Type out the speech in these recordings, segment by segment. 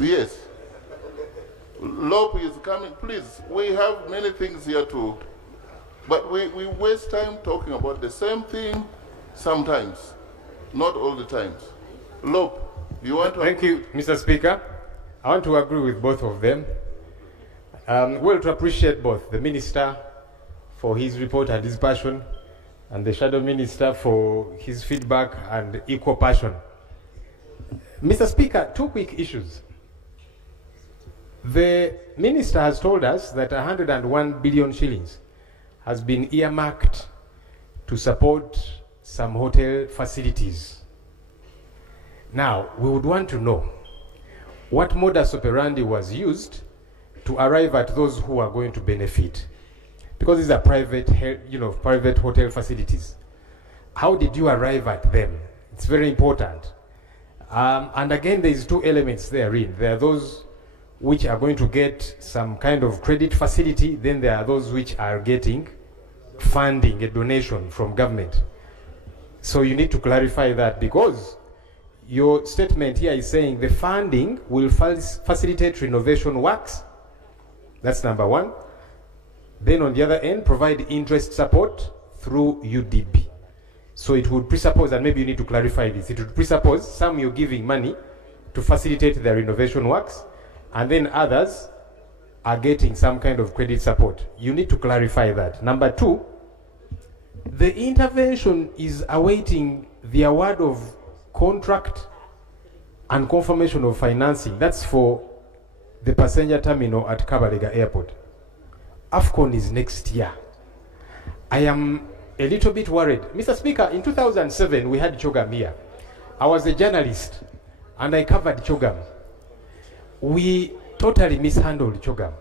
Yes. LOP is coming. Please, we have many things here too. But we waste time talking about the same thing sometimes, not all the times. LOP, you want to... Thank you, Mr. Speaker. I want to agree with both of them. Well, to appreciate both the Minister for his report and his passion, and the Shadow Minister for his feedback and equal passion. Mr. Speaker, two quick issues. The Minister has told us that 101 billion shillings has been earmarked to support some hotel facilities. Now, we would want to know what modus operandi was used to arrive at those who are going to benefit. Because these are private, private hotel facilities. How did you arrive at them? It's very important. And again, there's two elements therein. There are those which are going to get some kind of credit facility, then there are those which are getting funding, a donation from government. So you need to clarify that, because your statement here is saying the funding will facilitate renovation works. That's number one. Then on the other end, provide interest support through UDB. So it would presuppose, and maybe you need to clarify this, it would presuppose some you're giving money to facilitate the renovation works, and then others are getting some kind of credit support. You need to clarify that. Number two, the intervention is awaiting the award of contract and confirmation of financing. That's for the passenger terminal at Kabalega Airport. AFCON is next year. I am a little bit worried. Mr. Speaker, in 2007, we had CHOGM here. I was a journalist, and I covered CHOGM. We totally mishandled CHOGM.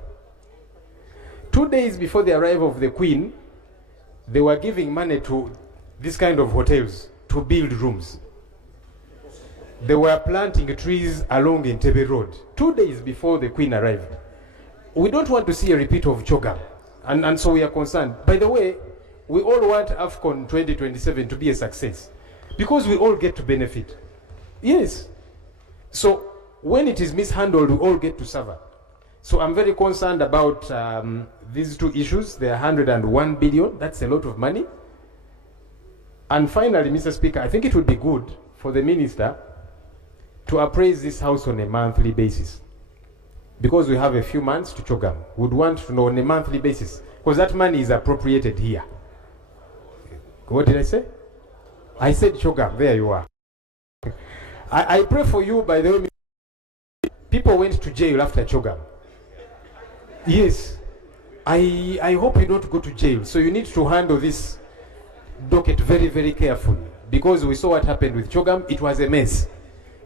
2 days before the arrival of the Queen, they were giving money to this kind of hotels to build rooms. They were planting trees along Entebbe Road 2 days before the Queen arrived. We don't want to see a repeat of CHOGM, and so we are concerned. By the way, we all want AFCON 2027 to be a success, because we all get to benefit. Yes. So when it is mishandled, we all get to suffer. So I'm very concerned about these two issues. There are 101 billion. That's a lot of money. And finally, Mr. Speaker, I think it would be good for the Minister to appraise this House on a monthly basis, because we have a few months to CHOGM. Would want to know on a monthly basis, because that money is appropriated here. What did I say? I said CHOGM. There you are. I pray for you, by the way. People went to jail after CHOGM. Yes. I hope you don't go to jail. So you need to handle this docket very, very carefully, because we saw what happened with CHOGM. It was a mess.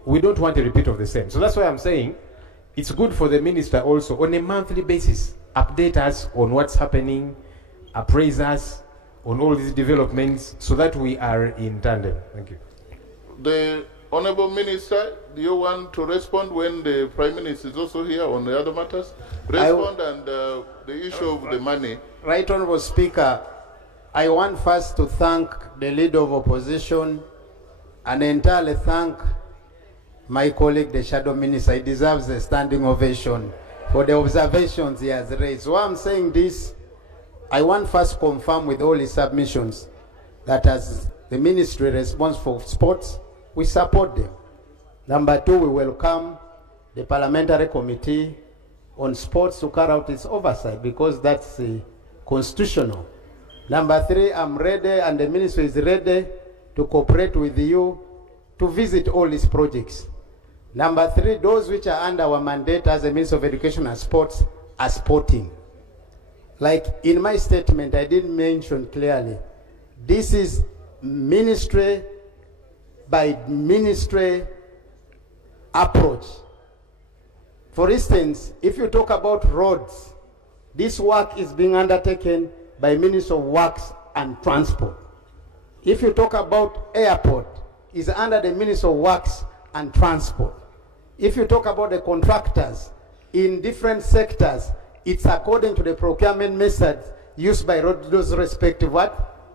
We don't want a repeat of the same. So that's why I'm saying it's good for the Minister also on a monthly basis, update us on what's happening, appraise us on all these developments, so that we are in tandem. Thank you. The Honorable Minister, do you want to respond when the Prime Minister is also here on the other matters? Respond and the issue of the money. Right Honorable Speaker, I want first to thank the Leader of Opposition and entirely thank my colleague, the Shadow Minister. He deserves a standing ovation for the observations he has raised. So I'm saying this, I want first to confirm with all his submissions that as the Ministry responsible for sports, we support them. Number two, we welcome the Parliamentary Committee on Sports to carry out its oversight, because that's constitutional. Number three, I'm ready, and the Ministry is ready to cooperate with you to visit all these projects. Number three, those which are under our mandate as a Minister of Education and Sports are sporting. Like in my statement, I didn't mention clearly, this is ministry by ministry approach. For instance, if you talk about roads, this work is being undertaken by Minister of Works and Transport. If you talk about airport, it's under the Minister of Works and Transport. If you talk about the contractors in different sectors, it's according to the procurement methods used by those respective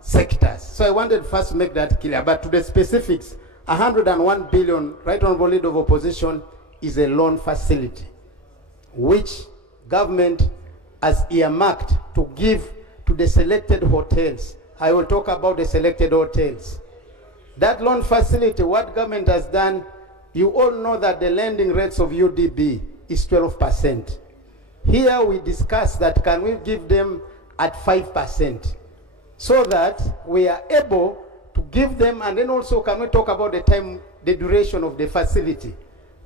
sectors. So I wanted first to make that clear. But to the specifics, 101 billion, Right Honorable Leader of Opposition, is a loan facility which government has earmarked to give to the selected hotels. I will talk about the selected hotels. That loan facility, what government has done, you all know that the lending rates of UDB is 12%. Here we discuss that can we give them at 5% so that we are able to give them, and then also can we talk about the time, the duration of the facility.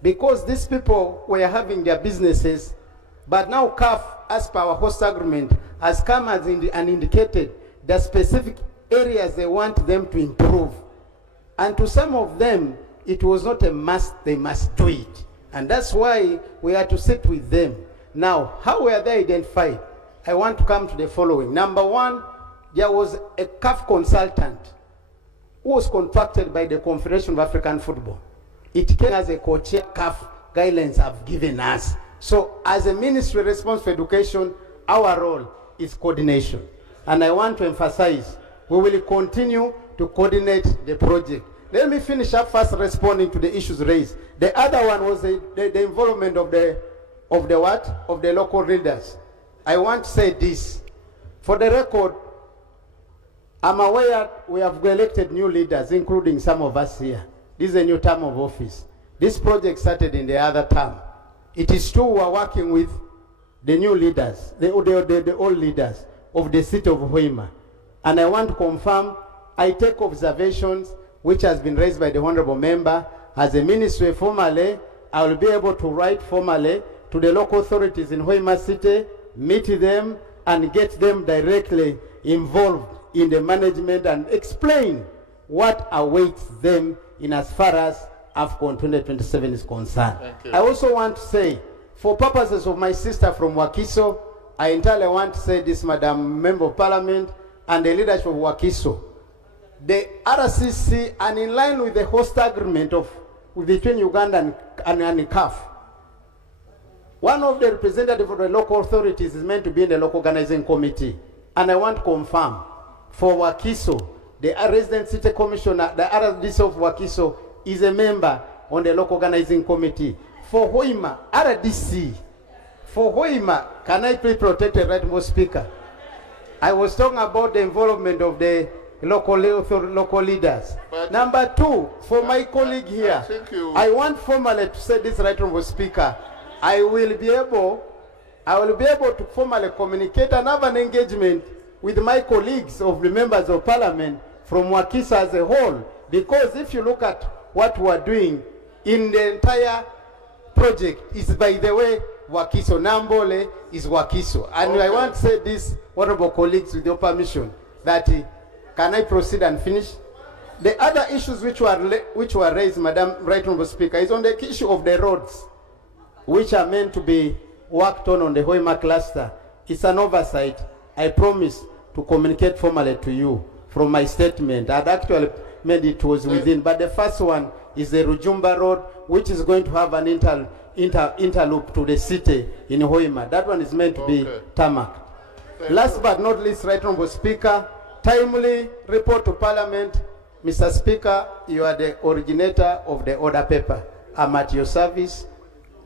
Because these people were having their businesses, but now CAF, as per our host agreement, has come as and indicated the specific areas they want them to improve. And to some of them, it was not a must, they must do it. And that's why we had to sit with them. Now, how were they identified? I want to come to the following. Number one, there was a CAF consultant who was contracted by the Confederation of African Football. It came as a co-chair CAF guidelines have given us. So as a ministry responsible for education, our role is coordination. And I want to emphasize, we will continue to coordinate the project. Let me finish up first responding to the issues raised. The other one was the involvement of the what? Of the local leaders. I want to say this. For the record, I'm aware we have elected new leaders, including some of us here. This is a new term of office. This project started in the other term. It is true we are working with the new leaders, the old leaders of the city of Hoima. And I want to confirm, I take observations which has been raised by the honorable member. As a ministry formally, I will be able to write formally to the local authorities in Hoima City, meet them and get them directly involved in the management and explain what awaits them in as far as AFCON 2027 is concerned. I also want to say, for purposes of my sister from Wakiso, I entirely want to say this, Madam Member of Parliament, and the leadership of Wakiso. The RCC, and in line with the host agreement between Uganda and CAF, one of the representatives of the local authorities is meant to be in the local organizing committee. And I want to confirm, for Wakiso, the resident city commissioner, the RDC of Wakiso, is a member on the local organizing committee. For Hoima, RDC, for Hoima, can I please protect the right most speaker? I was talking about the involvement of the local leaders. But number two, for my colleague here, I want formally to say this right most speaker. I will be able to formally communicate and have an engagement with my colleagues of the members of parliament from Wakiso as a whole. Because if you look at what we are doing in the entire project, is by the way, Wakiso, Nambole is Wakiso. And okay. I want to say this, honorable colleagues, with your permission, that can I proceed and finish? The other issues which were raised, Madam Right Honorable Speaker, is on the issue of the roads, which are meant to be worked on the Hoima cluster. It's an oversight. I promise to communicate formally to you from my statement. I'd actually made it was within, but the first one is the Rujumba Road, which is going to have an interloop to the city in Hoima. That one is meant to be tarmac. Last but not least, Right Honorable Speaker, timely report to Parliament. Mr. Speaker, you are the originator of the order paper. I'm at your service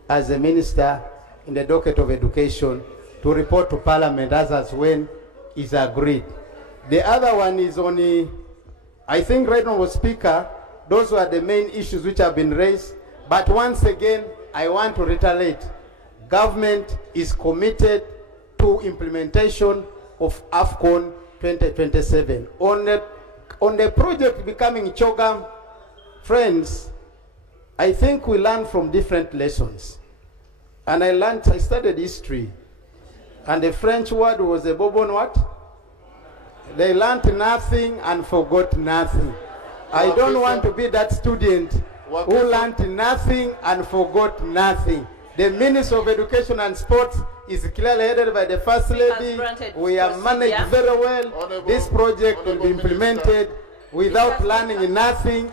as a minister in the docket of education to report to Parliament as when is agreed. The other one is only, I think, Right Honorable Speaker, those were the main issues which have been raised. But once again, I want to reiterate, government is committed to implementation of AFCON 2027. On the project becoming CHOGM, friends, I think we learn from different lessons. And I studied history. And the French word was a bobon what? They learned nothing and forgot nothing. I don't want to be that student who learned nothing and forgot nothing. The Minister of Education and Sports is clearly headed by the First Lady. We are managed very well. This project will be implemented without learning nothing.